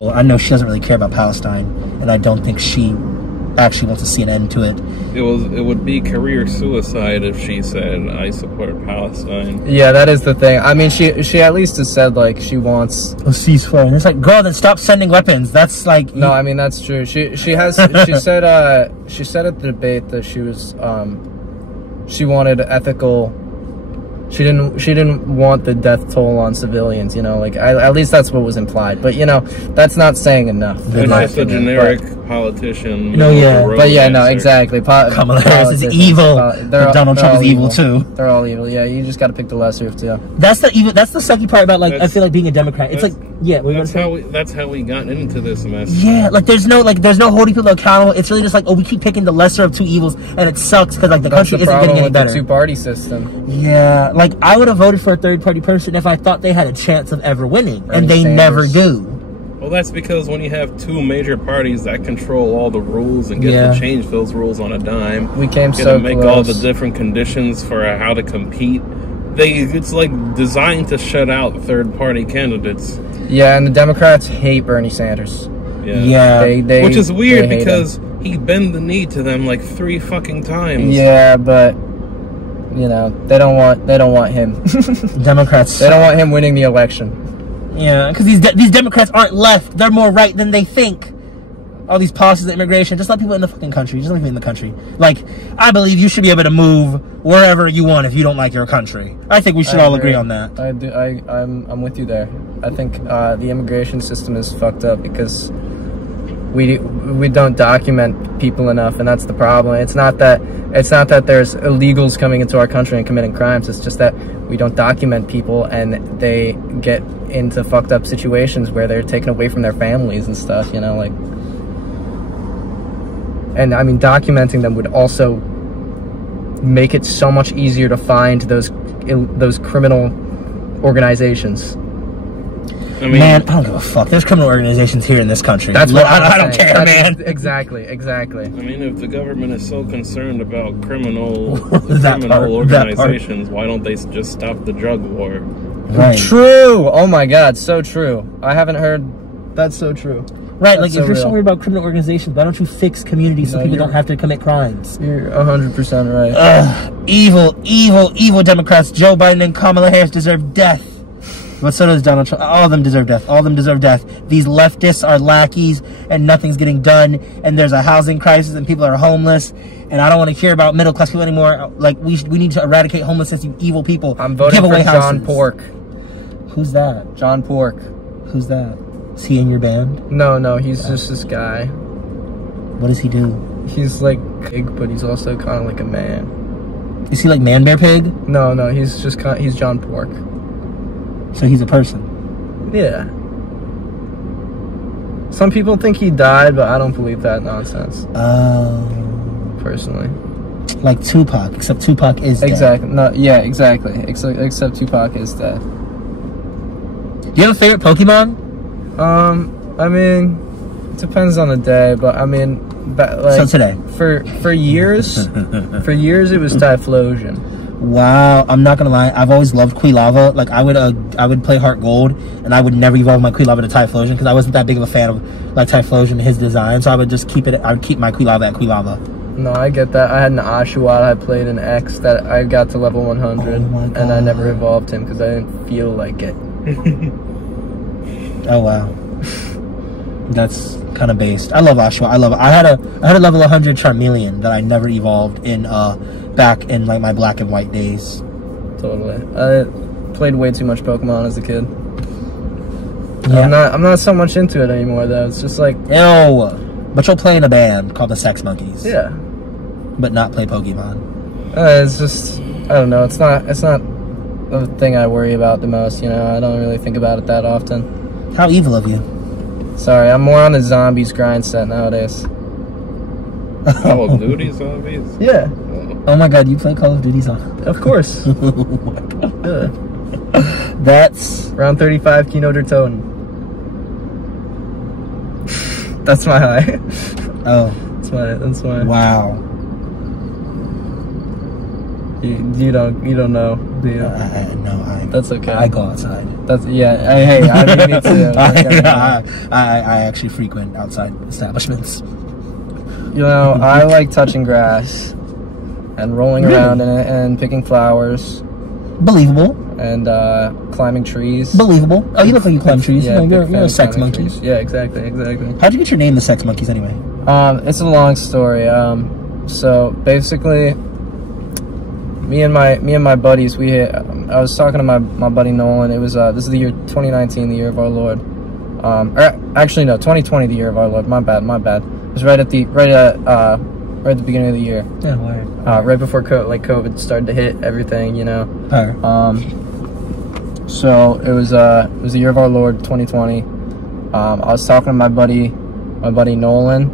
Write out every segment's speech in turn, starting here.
Well, I know she doesn't really care about Palestine, and I don't think she actually wants to see an end to it. It would be career suicide if she said, I support Palestine. Yeah, that is the thing. I mean, she at least has said, like, she wants a ceasefire. And it's like, girl, then stop sending weapons. That's like... No, I mean, that's true. She said at the debate that she was, she wanted ethical... She didn't want the death toll on civilians, you know, like, at least that's what was implied. But, you know, that's not saying enough. It's just a generic politician. No, yeah. But, yeah, no, exactly. Kamala Harris is evil. Donald Trump is evil, too. They're all evil, yeah. You just got to pick the lesser of two. That's the sucky part about, like, I feel like being a Democrat. It's like, yeah. That's how we got into this mess. Yeah, like, there's no holding people accountable. It's really just like, oh, we keep picking the lesser of two evils, and it sucks because, like, the country isn't getting any better. The two-party system. Yeah. Like, I would have voted for a third-party person if I thought they had a chance of ever winning, and they never do. Well, that's because when you have two major parties that control all the rules and get to change those rules on a dime, we came so to make all the different conditions for how to compete. It's like designed to shut out third-party candidates. Yeah, and the Democrats hate Bernie Sanders. Yeah. Which is weird because he bent the knee to them like 3 fucking times. Yeah, but you know, they don't want him. Democrats. They don't want him winning the election. Yeah, because these Democrats aren't left. They're more right than they think. All these policies of immigration, just let people in the fucking country. Just let people in the country. Like, I believe you should be able to move wherever you want if you don't like your country. I think we should all agree on that. I do. I'm with you there. I think the immigration system is fucked up because we don't document people enough, and that's the problem. It's not that there's illegals coming into our country and committing crimes. It's just that we don't document people, and they get into fucked up situations where they're taken away from their families and stuff. You know, like, and I mean, documenting them would also make it so much easier to find those criminal organizations. I mean, man, I don't give a fuck. There's criminal organizations here in this country. That's what I don't care, man. Exactly. I mean, if the government is so concerned about criminal organizations, why don't they just stop the drug war? Right. True. Oh my God, so true. I haven't heard. That's so true. Right, like, if you're so worried about criminal organizations, why don't you fix communities so people don't have to commit crimes? You're 100% right. Evil Democrats. Joe Biden and Kamala Harris deserve death. But so does Donald Trump. All of them deserve death. All of them deserve death. These leftists are lackeys, and nothing's getting done, and there's a housing crisis, and people are homeless, and I don't want to hear about middle-class people anymore. Like, we need to eradicate homelessness, you evil people. I'm voting for John Pork. Who's that? John Pork. Who's that? Is he in your band? No, he's just this guy. What does he do? He's like pig, but he's also kind of like a man. Is he like Man Bear Pig? No, he's just he's John Pork. So he's a person? Yeah. Some people think he died, but I don't believe that nonsense. Oh. Personally. Like Tupac, except Tupac is dead. Exactly. No, yeah, exactly. Except Tupac is dead. Do you have a favorite Pokemon? I mean, it depends on the day, but I mean, like, so today. For years, it was Typhlosion. Wow, I'm not gonna lie. I've always loved Quilava. Like, I would play Heart Gold, and I would never evolve my Quilava to Typhlosion because I wasn't that big of a fan of like Typhlosion and his design. So I would just keep it. I would keep my Quilava at Quilava. No, I get that. I had an Oshawott I played in X that I got to level 100, and I never evolved him because I didn't feel like it. Oh wow, that's kind of based. I love Oshawott. I love it. I had a level 100 Charmeleon that I never evolved in back in like my black and white days. Totally. I played way too much Pokemon as a kid. Yeah. I'm not so much into it anymore though. It's just like, ew. But you'll play in a band called the Sex Monkeys. Yeah. But not play Pokemon. It's just, I don't know. It's not the thing I worry about the most. You know, I don't really think about it that often. How evil of you. Sorry, I'm more on the zombies grind set nowadays. Call of Duty zombies? Yeah. Oh my God, you play Call of Duty zombies? Of course. Oh my God. Yeah. That's round 35 Kino der Toten. That's my high. Oh. That's my. Wow. You don't know, do you? No, that's okay. I go outside. That's hey, I mean, me too. I actually frequent outside establishments. You know, I like touching grass and rolling around in it and picking flowers. Believable. And climbing trees. Believable. Oh, you look like you climb trees. Yeah, you're a sex monkey. Trees. Yeah, exactly. How'd you get your name, the Sex Monkeys, anyway? It's a long story. So basically, me and my buddies, I was talking to my buddy Nolan. It was this is the year 2019, the year of our Lord. Or actually no, 2020, the year of our Lord. My bad. It was right at the beginning of the year. Yeah, word. Right before COVID started to hit everything, you know. So it was the year of our Lord 2020. I was talking to my buddy Nolan.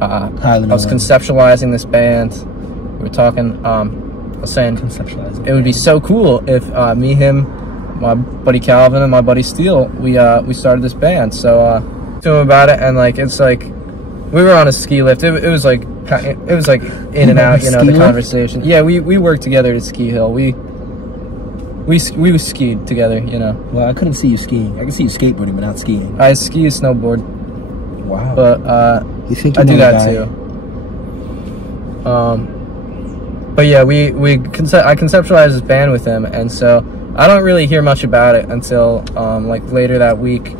I was conceptualizing this band. We were talking. I was saying it would be so cool if me, him, my buddy Calvin, and my buddy Steele, we started this band. So to him about it, and like it's like we were on a ski lift. It was like in and out, you know, the conversation. Yeah, we worked together at Ski Hill. We skied together, you know. Well, I couldn't see you skiing. I can see you skateboarding, but not skiing. I ski and snowboard. Wow. But you think I do that too. But yeah, I conceptualized this band with him, and so I don't really hear much about it until like later that week.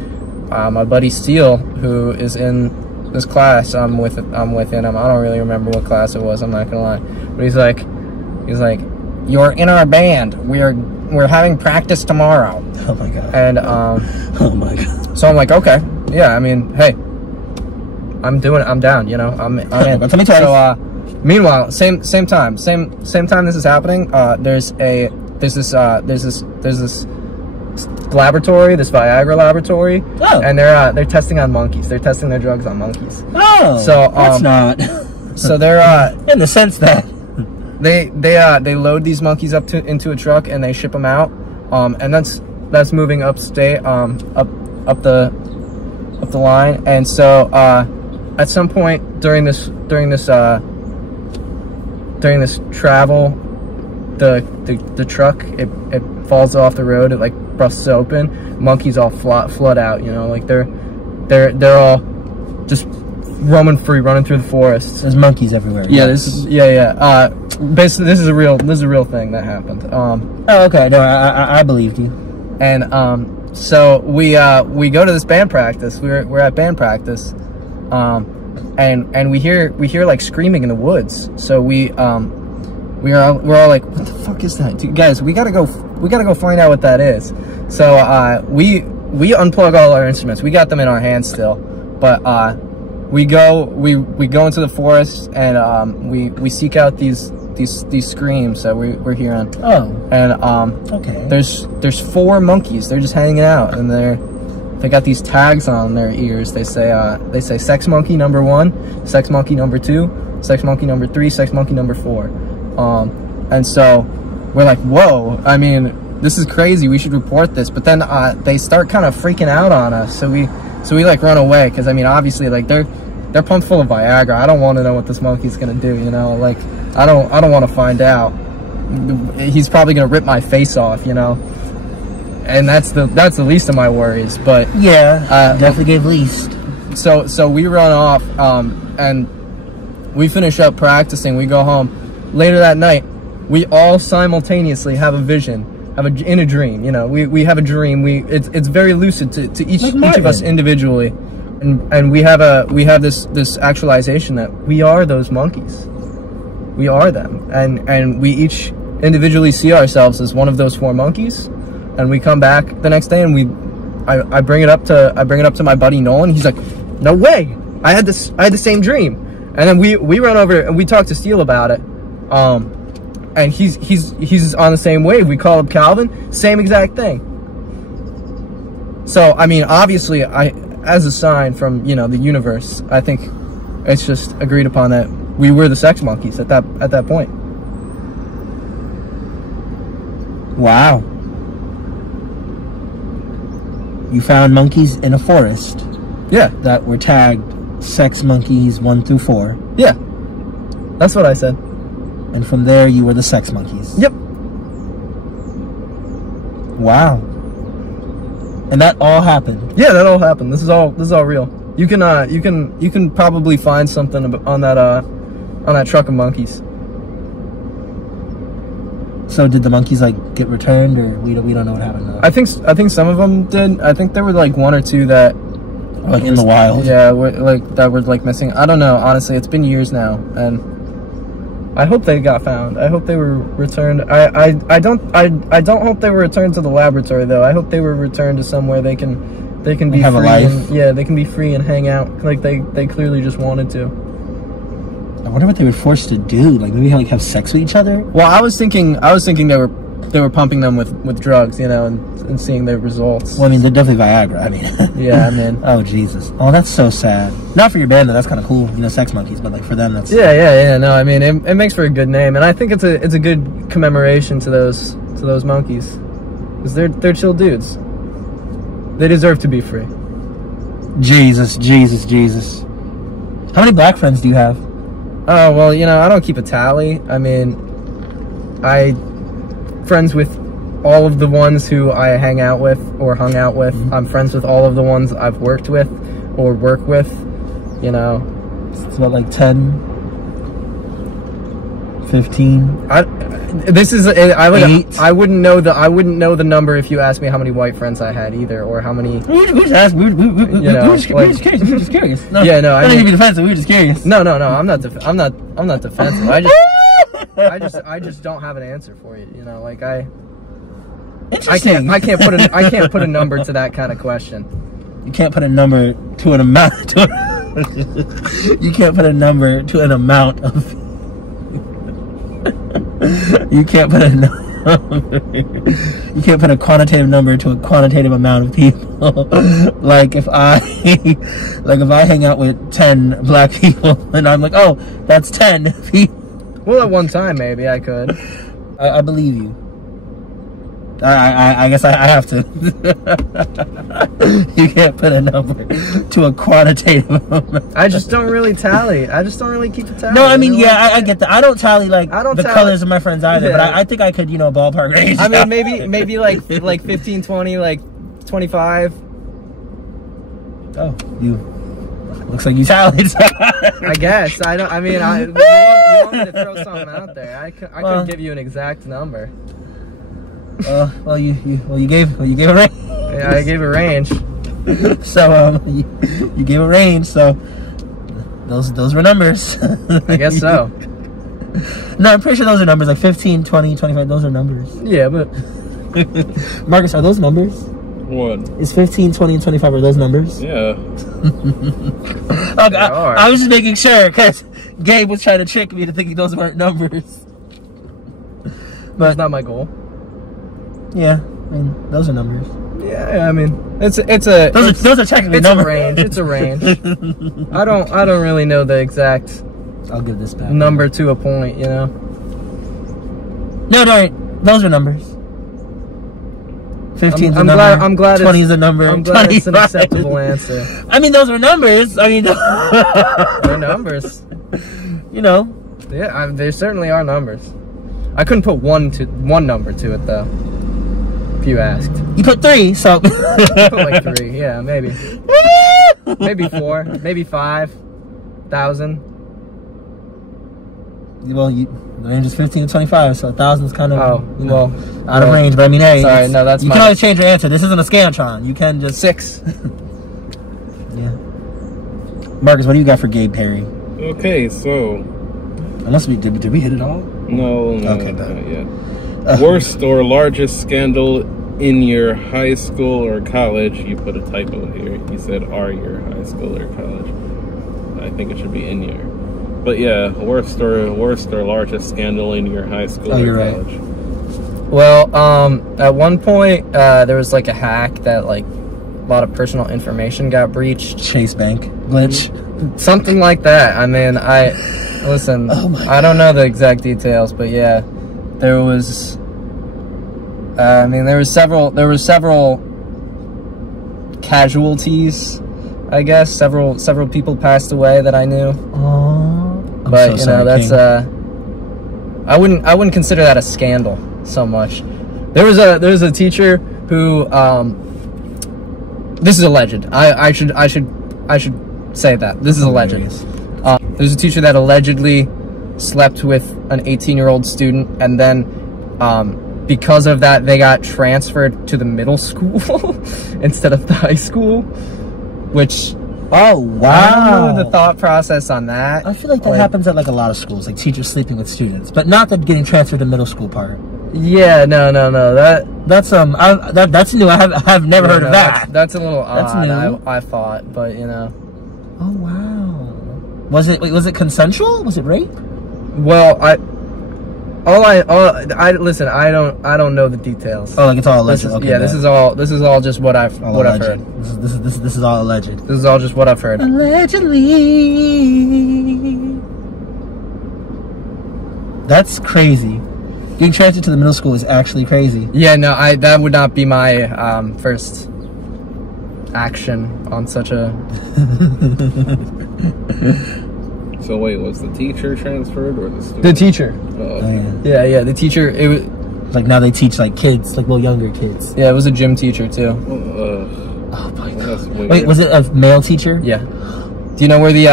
My buddy Steele, who is in this class I'm with him. I don't really remember what class it was, I'm not gonna lie. But he's like, you're in our band. We're having practice tomorrow. Oh my god. And oh my god. So I'm like, okay, yeah. I mean, hey, I'm down. You know, I'm in. So meanwhile, same time this is happening. There's this laboratory, this Viagra laboratory, and they're testing on monkeys. They're testing their drugs on monkeys. Oh, so that's not. So they're in the sense that they load these monkeys up into a truck and they ship them out, and that's moving upstate, up the line. And so at some point during this travel, the truck it falls off the road. It like busts open. Monkeys all flood out. You know, like they're all just roaming free, running through the forests. There's monkeys everywhere. Yeah, yeah. Basically, this is a real thing that happened. Oh, okay. No, I believed you. And so we go to this band practice. We're at band practice, and we hear like screaming in the woods. So we're all like, what the fuck is that? Dude, guys, we gotta go find out what that is. So we unplug all our instruments. We got them in our hands still, but we go into the forest, and we seek out these screams that we're hearing. Oh. And okay. There's 4 monkeys. They're just hanging out, and they got these tags on their ears. They say sex monkey number 1, sex monkey number 2, sex monkey number 3, sex monkey number 4. And so we're like, whoa, I mean, this is crazy. We should report this. But then they start kind of freaking out on us. So we like run away, because I mean, obviously, like they're pumped full of Viagra. I don't want to know what this monkey's gonna do, you know. Like I don't want to find out. He's probably gonna rip my face off, you know. And that's the least of my worries. But yeah, definitely gave least. So we run off, and we finish up practicing. We go home. Later that night, we all simultaneously have a vision, in a dream. You know, we have a dream. It's very lucid to each of us individually, and we have this actualization that we are those monkeys. We are them, and we each individually see ourselves as one of those 4 monkeys. And we come back the next day, and I bring it up to my buddy Nolan. He's like, no way, I had the same dream. And then we run over and we talk to Steele about it. And he's on the same wave. We call up Calvin, same exact thing. So I mean, obviously, as a sign from, you know, the universe, I think it's just agreed upon that we were the sex monkeys at that point. Wow. You found monkeys in a forest. Yeah. That were tagged sex monkeys 1 through 4. Yeah. That's what I said. And from there, you were the sex monkeys. Yep. Wow. And that all happened. Yeah, that all happened. This is all real. You can probably find something on that truck of monkeys. So did the monkeys like get returned, or we don't know what happened? Though? I think some of them did. I think there were like one or two that like in the wild. Yeah, that were like missing. I don't know. Honestly, it's been years now, and I hope they got found. I hope they were returned. I don't hope they were returned to the laboratory though. I hope they were returned to somewhere they can be have free. A life. And, yeah, they can be free and hang out like they clearly just wanted to. I wonder what they were forced to do. Like maybe have sex with each other. Well, I was thinking they were pumping them with drugs, you know, and seeing their results. Well, I mean, they're definitely Viagra. I mean, yeah, I mean, oh Jesus, oh that's so sad. Not for your band though. That's kind of cool, you know, sex monkeys. But like for them, that's yeah. No, I mean, it makes for a good name, and I think it's a good commemoration to those monkeys, because they're chill dudes. They deserve to be free. Jesus. How many black friends do you have? Oh, well, you know, I don't keep a tally. I mean, friends with all of the ones who I hang out with or hung out with. Mm-hmm. I'm friends with all of the ones I've worked with or work with, you know. It's about like 10, 15. I wouldn't know the number if you asked me how many white friends I had either, or how many. We were just curious. No, yeah, no, I didn't be defensive. We were just curious. No. I'm not defensive. I just don't have an answer for you. You know, like I can't put a number to that kind of question. You can't put a number to an amount. You can't put a number to an amount of. You can't put a quantitative number to a quantitative amount of people. like if I hang out with 10 black people and I'm like, oh, that's 10 people. Well, at one time maybe I could. I believe you. I guess I have to. You can't put a number to a quantitative amount. I just don't really tally. I just don't really keep a tally. No, I mean, yeah, I get that. I don't tally colors of my friends either, yeah. But I think I could, you know, ballpark range. I mean, maybe like 15, 20, like 25. Oh, looks like you tallied. I guess. You want me to throw something out there? I couldn't give you an exact number. Well, you gave a range. Yeah, I gave a range. So you gave a range. So those were numbers. I guess so. No, I'm pretty sure those are numbers. Like 15, 20, 25. Those are numbers. Yeah, but Marcus, are those numbers? What? Is 15, 20, and 25 are those numbers? Yeah. Okay, I was just making sure because Gabe was trying to trick me to thinking those weren't numbers. But that's not my goal. Yeah, I mean those are numbers. Yeah, I mean those are technically numbers. It's a range. I don't really know the exact. I'll give this back. Number to a point, you know. No, those are numbers. 15's a number. I'm glad 20 is a number. I'm glad it's an acceptable answer. I mean, those are numbers. I mean, they're numbers. You know. Yeah, they certainly are numbers. I couldn't put one number to it though. If you asked. You put 3, so. I put like 3, yeah, maybe. Maybe 4, maybe 5,000. Well, the range is 15 to 25, so 1,000 is kind of out of range. But I mean, hey, sorry, no, that's you can always change your answer. This isn't a Scantron. You can just 6. Yeah. Marcus, what do you got for Gabe Perry? Okay, so. Unless did we hit it all? No, okay, not yet. Worst or largest scandal in your high school or college? You put a typo here. You said are your high school or college. I think it should be in your. But yeah, worst or largest scandal in your high school or college. Right. Well, at one point there was like a hack that like a lot of personal information got breached. Chase Bank glitch. Something like that. I mean, listen, I don't know the exact details, but yeah, there was there were several casualties, I guess. Several people passed away that I knew. Aww. But you know, that's I wouldn't consider that a scandal so much. There was a teacher who this is alleged. I should say that this is alleged. There's a teacher that allegedly slept with an 18-year-old student, and then because of that they got transferred to the middle school instead of the high school, which Oh, wow. I don't know the thought process on that. I feel like that happens at like a lot of schools, like teachers sleeping with students, but not the getting transferred to middle school part. Yeah, no. That's new. I've never heard of that. That's a little odd. That's new. I thought, but you know. Oh wow. Was it consensual? Was it rape? Well, listen. I don't know the details. Oh, like it's all alleged. This is all just what I've heard. This is all alleged. This is all just what I've heard. Allegedly. That's crazy. Getting transferred to the middle school is actually crazy. Yeah, no, that would not be my first action on such a. So wait, was the teacher transferred or the student? The teacher. Oh, okay. Yeah, the teacher. It was like now they teach like kids, like little younger kids. Yeah, it was a gym teacher too. Oh my god! Wait, was it a male teacher? Yeah. Do you know where the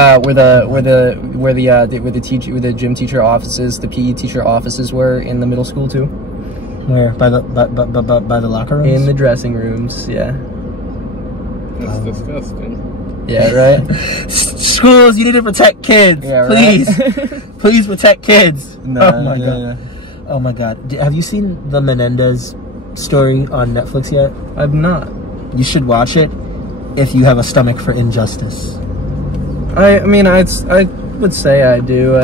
gym teacher offices, the PE teacher offices were in the middle school too? Where by the locker rooms? In the dressing rooms, yeah. That's disgusting. Yeah, right. Schools, you need to protect kids. Yeah, please, right? please protect kids. No, oh my god. Oh my god. Have you seen the Menendez story on Netflix yet? I've not. You should watch it if you have a stomach for injustice. I mean, I would say I do.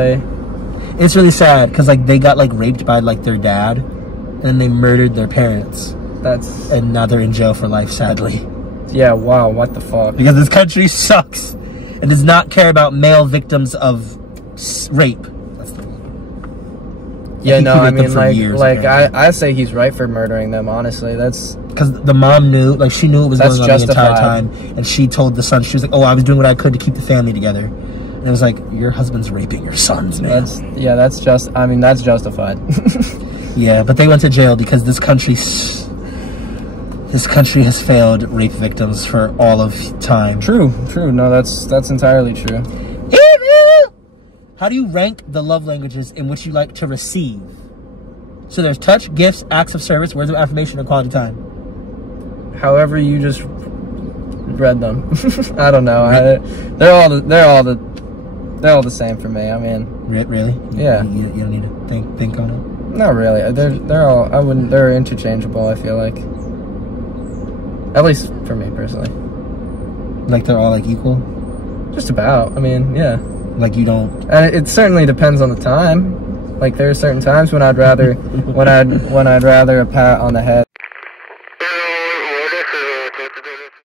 It's really sad because like they got like raped by like their dad, and then they murdered their parents. And now they're in jail for life, sadly. Yeah. Wow. What the fuck? Because this country sucks and does not care about male victims of rape. That's the one. Yeah. No. I mean, I say he's right for murdering them. Honestly, that's. Because the mom knew, like she knew it was going on justified. the entire time, and she told the son, she was like, "Oh, I was doing what I could to keep the family together," and it was like, "Your husband's raping your sons, man." That's justified. Yeah, but they went to jail because this country has failed rape victims for all of time. True. No, that's entirely true. How do you rank the love languages in which you like to receive? So there's touch, gifts, acts of service, words of affirmation, and quality time. However you just read them. I don't know. They're all the same for me. I mean, really? Yeah. You don't need to think on it. Not really. They're interchangeable. I feel like, at least for me personally. Like they're all like equal. Just about. I mean, yeah. Like you don't. And it certainly depends on the time. Like there are certain times when I'd rather a pat on the head.